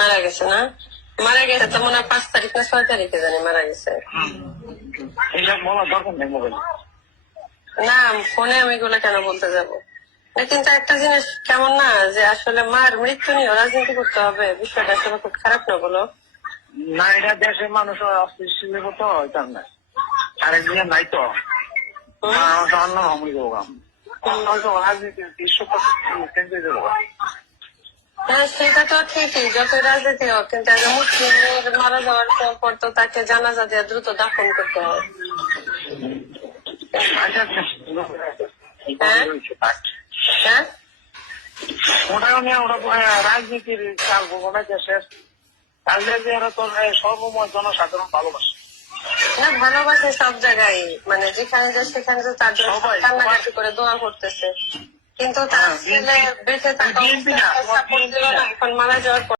মারা গেছে না? মারা গেছে তো মনে হয় 5 তারিখ না 6 তারিখে জানি মারা গেছে। এইসব বলার দরকার নেই মোবাইল। না ফোনে আমি এগুলো কেন বলতে যাবো? কিন্তু একটা জিনিস কেমন না যে আসলে মার মৃত্যু নিয়ে রাজনীতি করতে হবে, বিষয়টা আসলে খুব খারাপ না বলো? না, এটা দেশের মানুষ অস্থিতিশীল তো হইতাম না। আরেক দিন নাই তো অন্য হমই দেবো হয়তো রাজনীতির বিশ্বকাপ চেঞ্জ হয়ে যাবো। হ্যাঁ সেটা তো ঠিকই, যত রাজনীতি হোক, কিন্তু একটা মুসলিমের মারা যাওয়ার পর তো তাকে জানাজা দিয়ে দ্রুত দাফন করতে হয়। হ্যাঁ ওটাও নিয়ে ওটা রাজনীতির চাল ওটা দেশের তাহলে যে ওরা তোর সর্বময় জনসাধারণ ভালোবাসে না, ভালোবাসে সব জায়গায়, মানে যেখানে যায় সেখানে তো তার জন্য কান্নাকাটি করে দোয়া করতেছে, কিন্তু তার ছেলে বেঁচে থাকা এখন মারা যাওয়ার পর